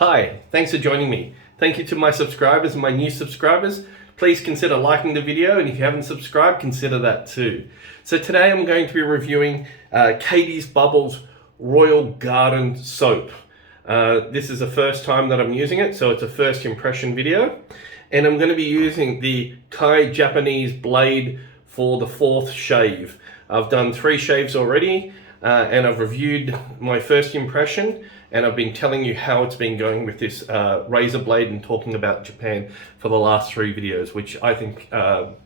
Hi, thanks for joining me. Thank you to my subscribers and my new subscribers. Please consider liking the video, and if you haven't subscribed, consider that too. So today I'm going to be reviewing Catie's Bubbles Royal Garden Soap. This is the first time that I'm using it, so it's a first impression video. And I'm going to be using the Kai Japanese blade for the fourth shave. I've done 3 shaves already, and I've reviewed my first impression, and I've been telling you how it's been going with this razor blade and talking about Japan for the last 3 videos, which I think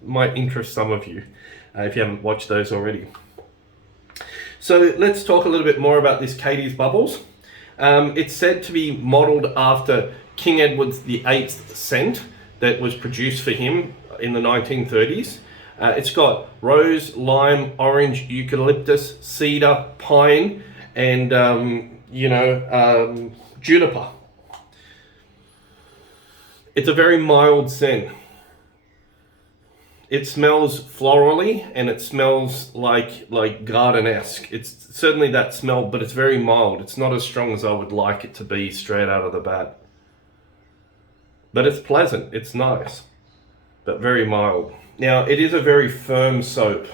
might interest some of you if you haven't watched those already. So let's talk a little bit more about this Catie's Bubbles. It's said to be modeled after King Edward VIII's scent that was produced for him in the 1930s. It's got rose, lime, orange, eucalyptus, cedar, pine, and juniper. It's a very mild scent. It smells florally and it smells like garden-esque. It's certainly that smell, but it's very mild. It's not as strong as I would like it to be straight out of the bat. But it's pleasant, it's nice, but very mild. Now, it is a very firm soap.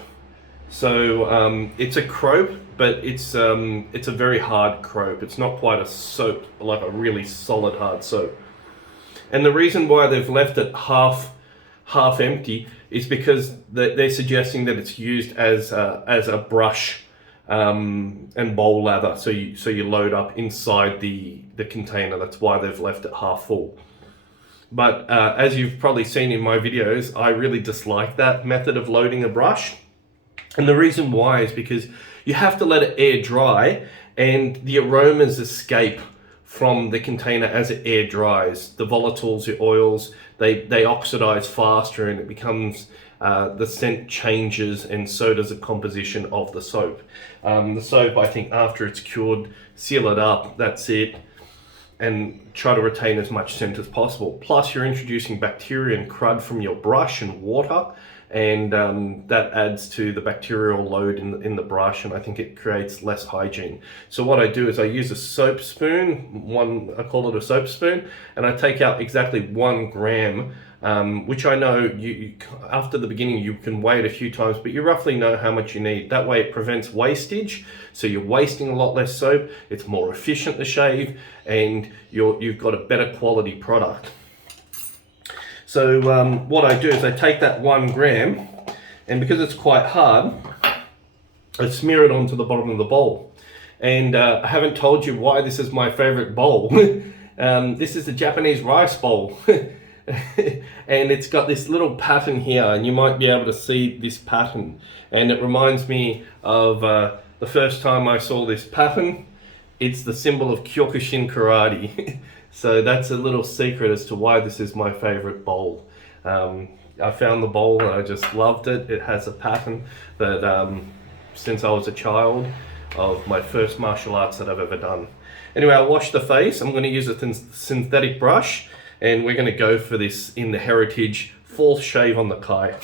So it's a crope, but it's a very hard crope. It's not quite a soap, like a really solid hard soap. And the reason why they've left it half empty is because they're suggesting that it's used as a brush and bowl lather. So you load up inside the container. That's why they've left it half full. But as you've probably seen in my videos, I really dislike that method of loading a brush. And the reason why is because you have to let it air dry, and the aromas escape from the container as it air dries. The volatiles, the oils, they oxidize faster, and it becomes, the scent changes, and so does the composition of the soap. The soap, I think, after it's cured, seal it up, that's it, and try to retain as much scent as possible. Plus, you're introducing bacteria and crud from your brush and water, and that adds to the bacterial load in the brush, and I think it creates less hygiene. So what I do is I use a soap spoon, I call it a soap spoon, and I take out exactly 1 gram, which I know you after the beginning you can weigh it a few times, but you roughly know how much you need. That way it prevents wastage, so you're wasting a lot less soap, it's more efficient to shave, and you've got a better quality product. So what I do is I take that 1 gram, and because it's quite hard, I smear it onto the bottom of the bowl. And I haven't told you why this is my favorite bowl. This is the Japanese rice bowl. And it's got this little pattern here, and you might be able to see this pattern. And it reminds me of the first time I saw this pattern. It's the symbol of Kyokushin karate. So that's a little secret as to why this is my favorite bowl. I found the bowl and I just loved it. It has a pattern that since I was a child, of my first martial arts that I've ever done. Anyway, I'll wash the face. I'm going to use a synthetic brush, and we're going to go for this in the Heritage 4th shave on the Kai.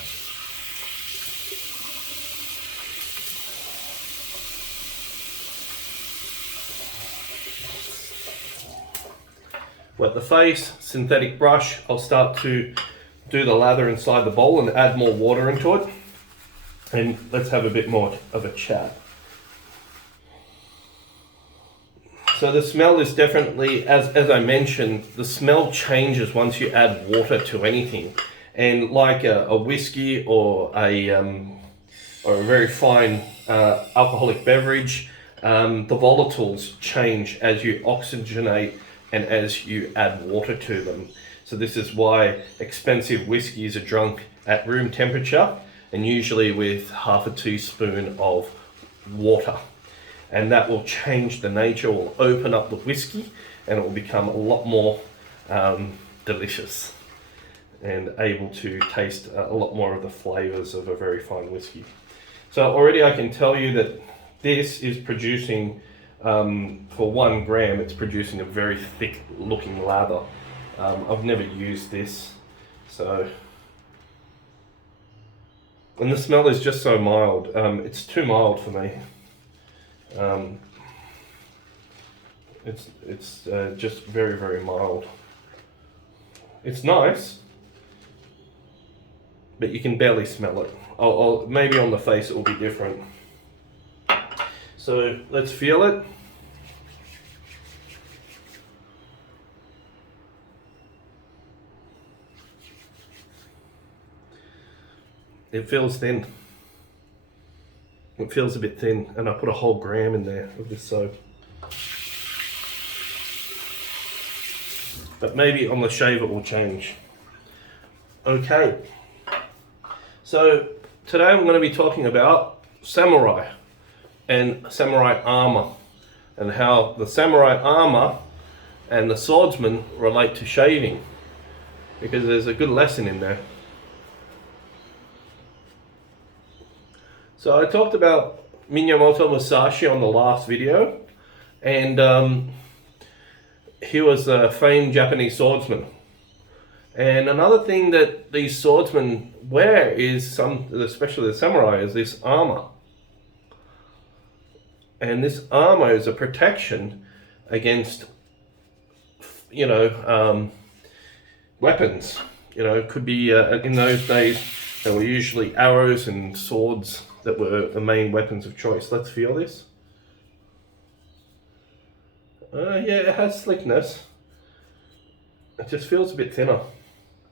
Wet the face, synthetic brush. I'll start to do the lather inside the bowl and add more water into it. And let's have a bit more of a chat. So the smell is definitely, as I mentioned, the smell changes once you add water to anything. And like a whiskey or a very fine alcoholic beverage, the volatiles change as you oxygenate and as you add water to them. So this is why expensive whiskies are drunk at room temperature, and usually with half a teaspoon of water. And that will change the nature, will open up the whiskey, and it will become a lot more delicious and able to taste a lot more of the flavors of a very fine whiskey. So already I can tell you that this is producing, for 1 gram, it's producing a very thick looking lather. I've never used this, so. And the smell is just so mild. It's too mild for me. It's just very, very mild. It's nice, but you can barely smell it. Maybe on the face it will be different. So let's feel it. It feels thin. It feels a bit thin, and I put a whole gram in there of this soap. But maybe on the shave it will change. Okay. So today I'm going to be talking about samurai and samurai armor, and how the samurai armor and the swordsman relate to shaving, because there's a good lesson in there. So I talked about Minamoto Musashi on the last video, and he was a famed Japanese swordsman. And another thing that these swordsmen wear is, especially the samurai, is this armor. And this armor is a protection against, weapons. It could be, in those days, there were usually arrows and swords that were the main weapons of choice. Let's feel this. Yeah, it has slickness. It just feels a bit thinner.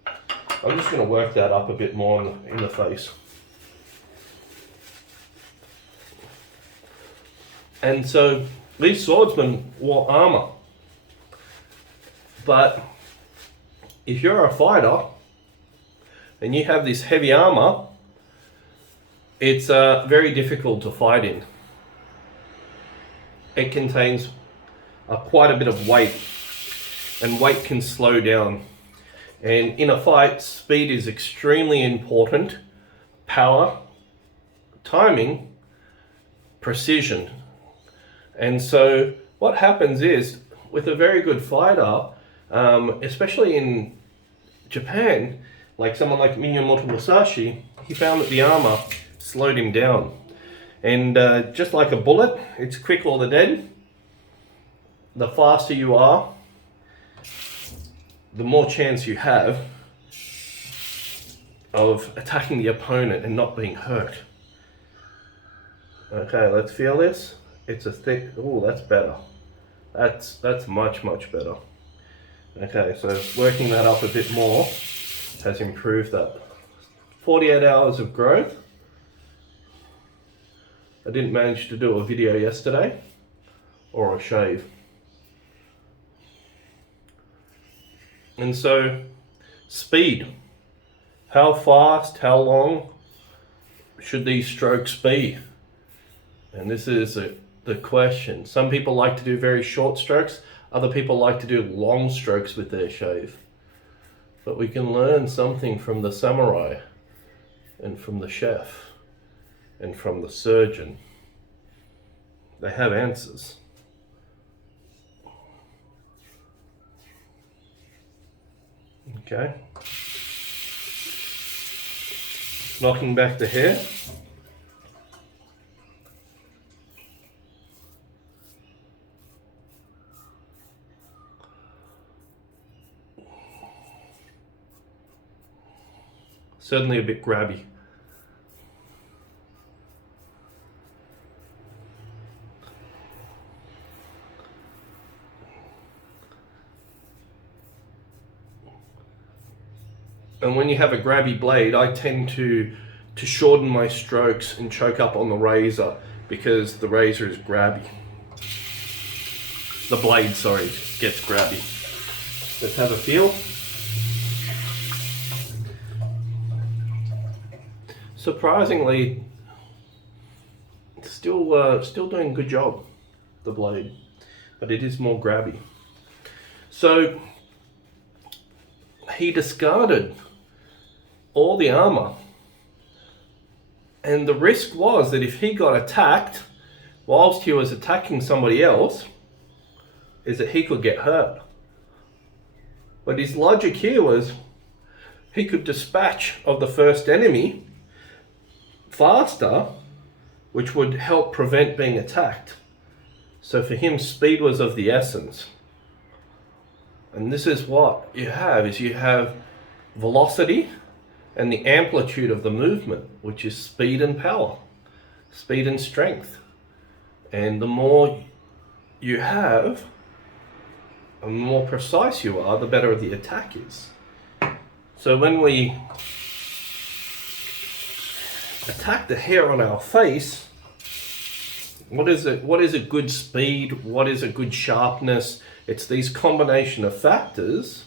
I'm just going to work that up a bit more in the face. And so these swordsmen wore armor. But if you're a fighter and you have this heavy armor, it's very difficult to fight in. It contains quite a bit of weight, and weight can slow down. And in a fight, speed is extremely important. Power, timing, precision. And so what happens is, with a very good fighter, especially in Japan, like someone like Minamoto Musashi, he found that the armor slowed him down. And just like a bullet, it's quick or the dead. The faster you are, the more chance you have of attacking the opponent and not being hurt. Okay, let's feel this. It's a thick, oh, that's better. That's much, much better. Okay, so working that up a bit more has improved that. 48 hours of growth. I didn't manage to do a video yesterday, or a shave. And so, speed. How fast, how long should these strokes be? And this is the question. Some people like to do very short strokes. Other people like to do long strokes with their shave. But we can learn something from the samurai, and from the chef, and from the surgeon. They have answers. Okay. Knocking back the hair. Certainly a bit grabby. And when you have a grabby blade, I tend to shorten my strokes and choke up on the razor, because the razor is grabby. The blade, sorry, gets grabby. Let's have a feel. Surprisingly, still doing a good job, the blade, but it is more grabby. So he discarded all the armor, and the risk was that if he got attacked whilst he was attacking somebody else, is that he could get hurt. But his logic here was, he could dispatch of the first enemy faster, which would help prevent being attacked. So for him, speed was of the essence. And this is what you have, is you have velocity and the amplitude of the movement, which is speed and power, speed and strength. And the more you have, and the more precise you are, the better the attack is. So when we attack the hair on our face, what is it? What is a good speed? What is a good sharpness? It's these combination of factors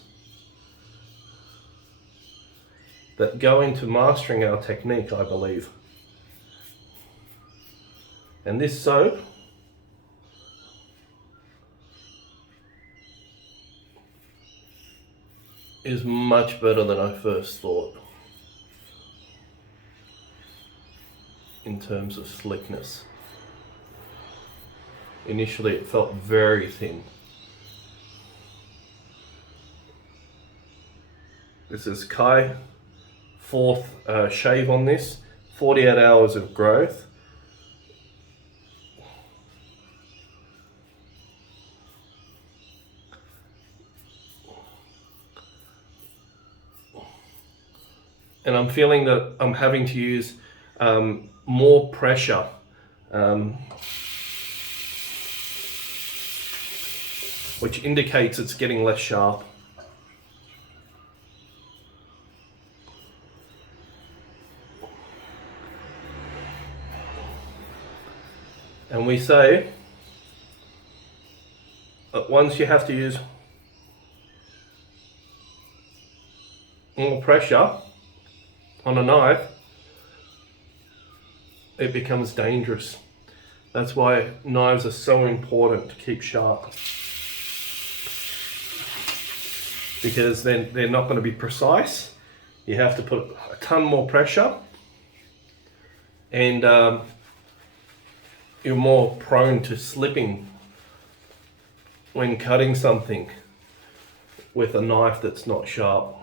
that go into mastering our technique, I believe. And this soap is much better than I first thought in terms of slickness. Initially it felt very thin. This is Kai, fourth shave on this, 48 hours of growth. And I'm feeling that I'm having to use more pressure. Which indicates it's getting less sharp. And we say that once you have to use more pressure on a knife, it becomes dangerous. That's why knives are so important to keep sharp. Because then they're not going to be precise. You have to put a ton more pressure, and you're more prone to slipping when cutting something with a knife that's not sharp.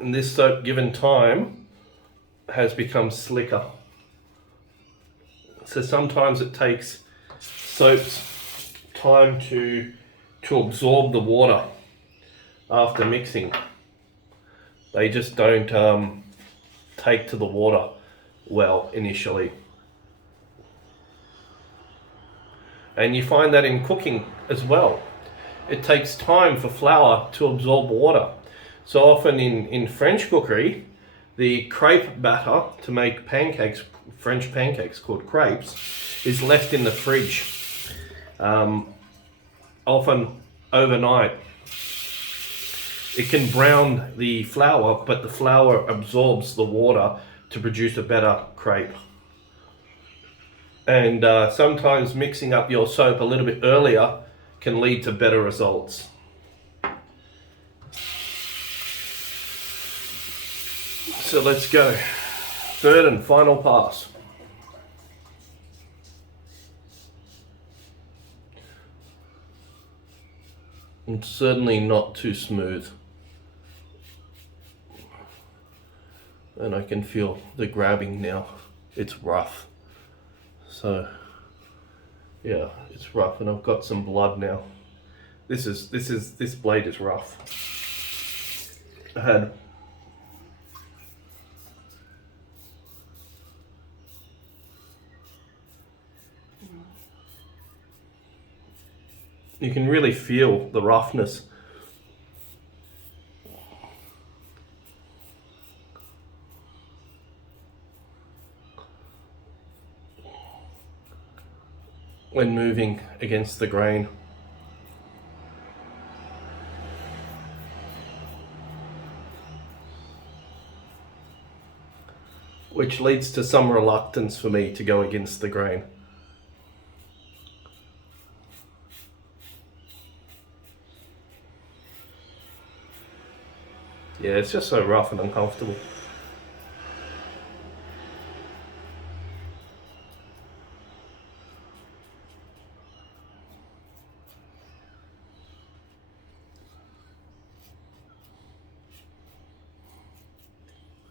And this soap, given time, has become slicker. So sometimes it takes soaps time to absorb the water after mixing. They just don't take to the water well initially. And you find that in cooking as well. It takes time for flour to absorb water. So often in French cookery, the crepe batter to make pancakes, French pancakes called crepes, is left in the fridge, often overnight. It can brown the flour, but the flour absorbs the water to produce a better crepe. And sometimes mixing up your soap a little bit earlier can lead to better results. So let's go. Third and final pass. And certainly not too smooth. And I can feel the grabbing now. It's rough. So yeah, it's rough, and I've got some blood now. This blade is rough. I had you can really feel the roughness. When moving against the grain. Which leads to some reluctance for me to go against the grain. Yeah, it's just so rough and uncomfortable.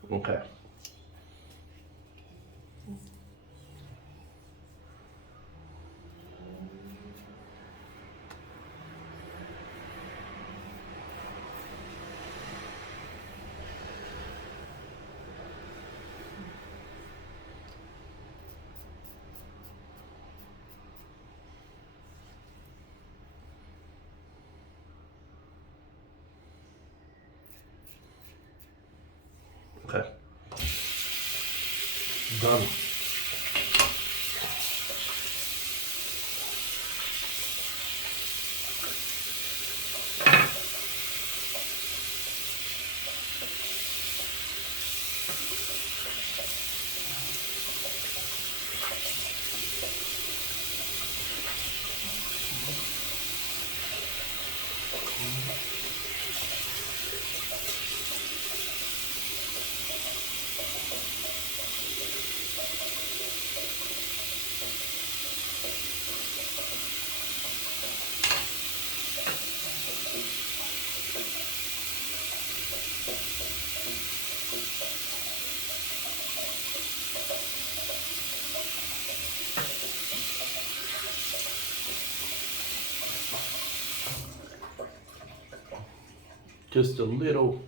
Okay. Okay. Done. Just a little.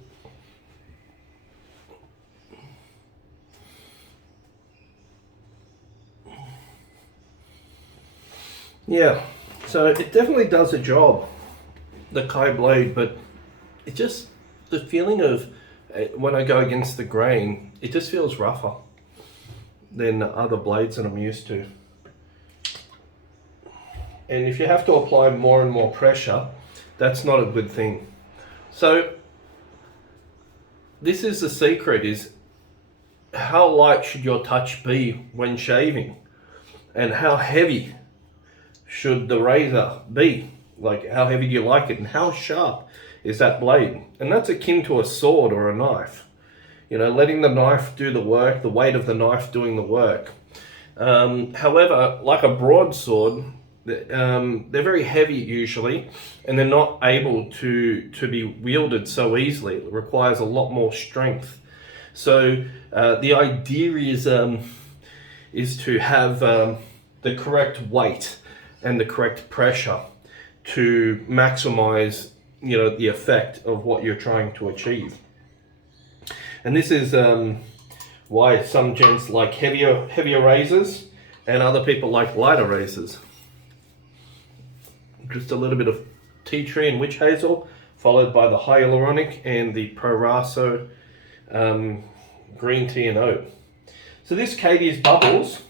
Yeah, so it definitely does a job, the Kai blade, but it just, the feeling of when I go against the grain, it just feels rougher than other blades that I'm used to. And if you have to apply more and more pressure, that's not a good thing. So this is the secret, is how light should your touch be when shaving, and how heavy should the razor be? Like, how heavy do you like it, and how sharp is that blade? And that's akin to a sword or a knife. You know, letting the knife do the work, the weight of the knife doing the work. However, like a broadsword, they're very heavy usually, and they're not able to be wielded so easily. It requires a lot more strength. So the idea is to have the correct weight and the correct pressure to maximize, you know, the effect of what you're trying to achieve. And this is why some gents like heavier razors and other people like lighter razors. Just a little bit of tea tree and witch hazel, followed by the hyaluronic and the Prorasso green tea and oat. So this Catie's Bubbles,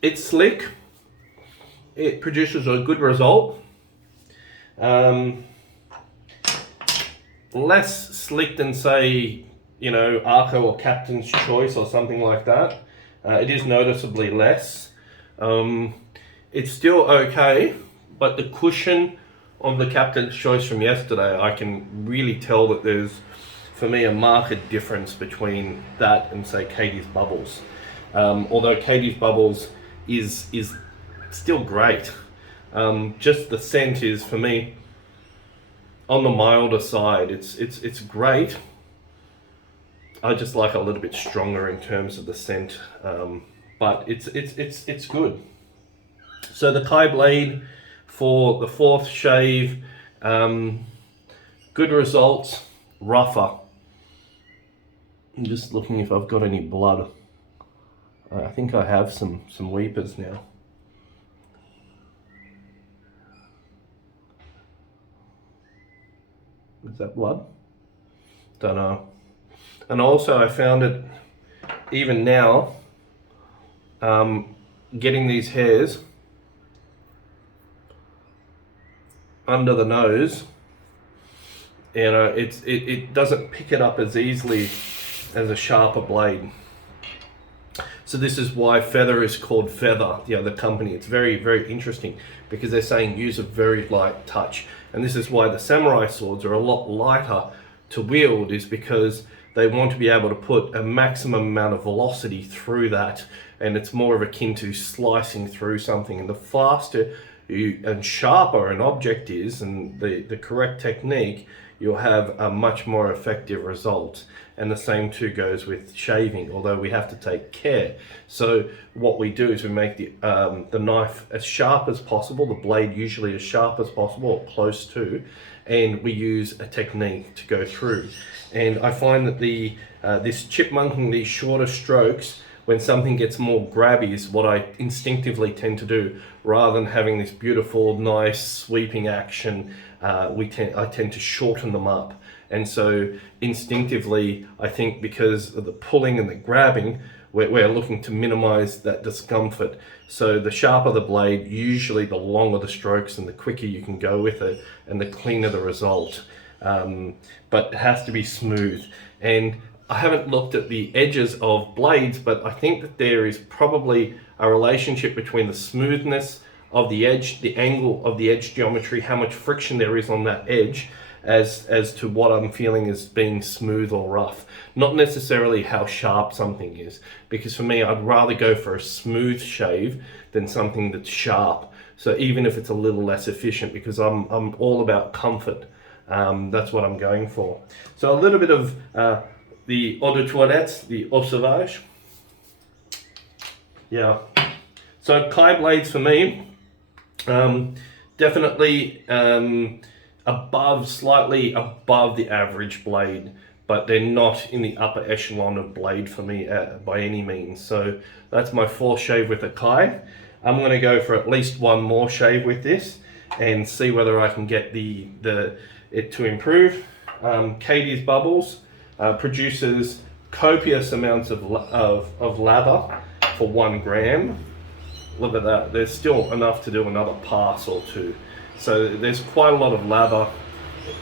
it's slick, it produces a good result. Less slick than, say, you know, Arco or Captain's Choice or something like that. It is noticeably less. It's still okay, but the cushion of the Captain's Choice from yesterday, I can really tell that there's, for me, a marked difference between that and, say, Catie's Bubbles. Although Catie's Bubbles is still great. Just the scent is, for me, on the milder side. It's great. I just like a little bit stronger in terms of the scent, but it's good. So the Kai blade for the fourth shave, good results, rougher. I'm just looking if I've got any blood. I think I have some weepers now. Is that blood? Don't know. And also I found it, even now, getting these hairs under the nose, you know, it doesn't pick it up as easily as a sharper blade. So this is why Feather is called Feather, the other company. It's very, very interesting because they're saying use a very light touch. And this is why the samurai swords are a lot lighter to wield, is because they want to be able to put a maximum amount of velocity through that, and it's more of akin to slicing through something. And the faster and sharper an object is, and the correct technique, you'll have a much more effective result. And the same too goes with shaving, although we have to take care. So what we do is we make the knife as sharp as possible, the blade usually as sharp as possible, or close to, and we use a technique to go through. And I find that this chipmunking, these shorter strokes, when something gets more grabby, is what I instinctively tend to do, rather than having this beautiful, nice, sweeping action. I tend to shorten them up And so instinctively, I think because of the pulling and the grabbing, we're looking to minimize that discomfort. So the sharper the blade, usually the longer the strokes and the quicker you can go with it and the cleaner the result. But it has to be smooth. And I haven't looked at the edges of blades, but I think that there is probably a relationship between the smoothness of the edge, the angle of the edge geometry, how much friction there is on that edge, as to what I'm feeling as being smooth or rough. Not necessarily how sharp something is, because for me, I'd rather go for a smooth shave than something that's sharp. So even if it's a little less efficient, because I'm all about comfort, that's what I'm going for. So a little bit of the eau de toilette, the eau sauvage. Yeah. So Kai blades for me, definitely slightly above the average blade, but they're not in the upper echelon of blade for me by any means. So that's my 4th shave with a Kai. I'm going to go for at least one more shave with this and see whether I can get it to improve. Catie's Bubbles produces copious amounts of lather for 1 gram. Look at that, there's still enough to do another pass or two. So there's quite a lot of lather.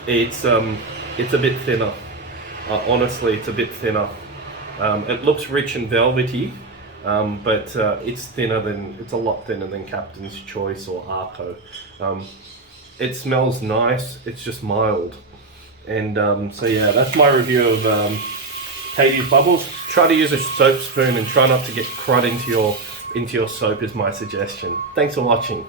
It's a bit thinner. Honestly, it's a bit thinner. It looks rich and velvety, but it's a lot thinner than Captain's Choice or Arco. It smells nice, it's just mild. And so yeah, that's my review of Catie's Bubbles. Try to use a soap spoon and try not to get crud into your soap is my suggestion. Thanks for watching.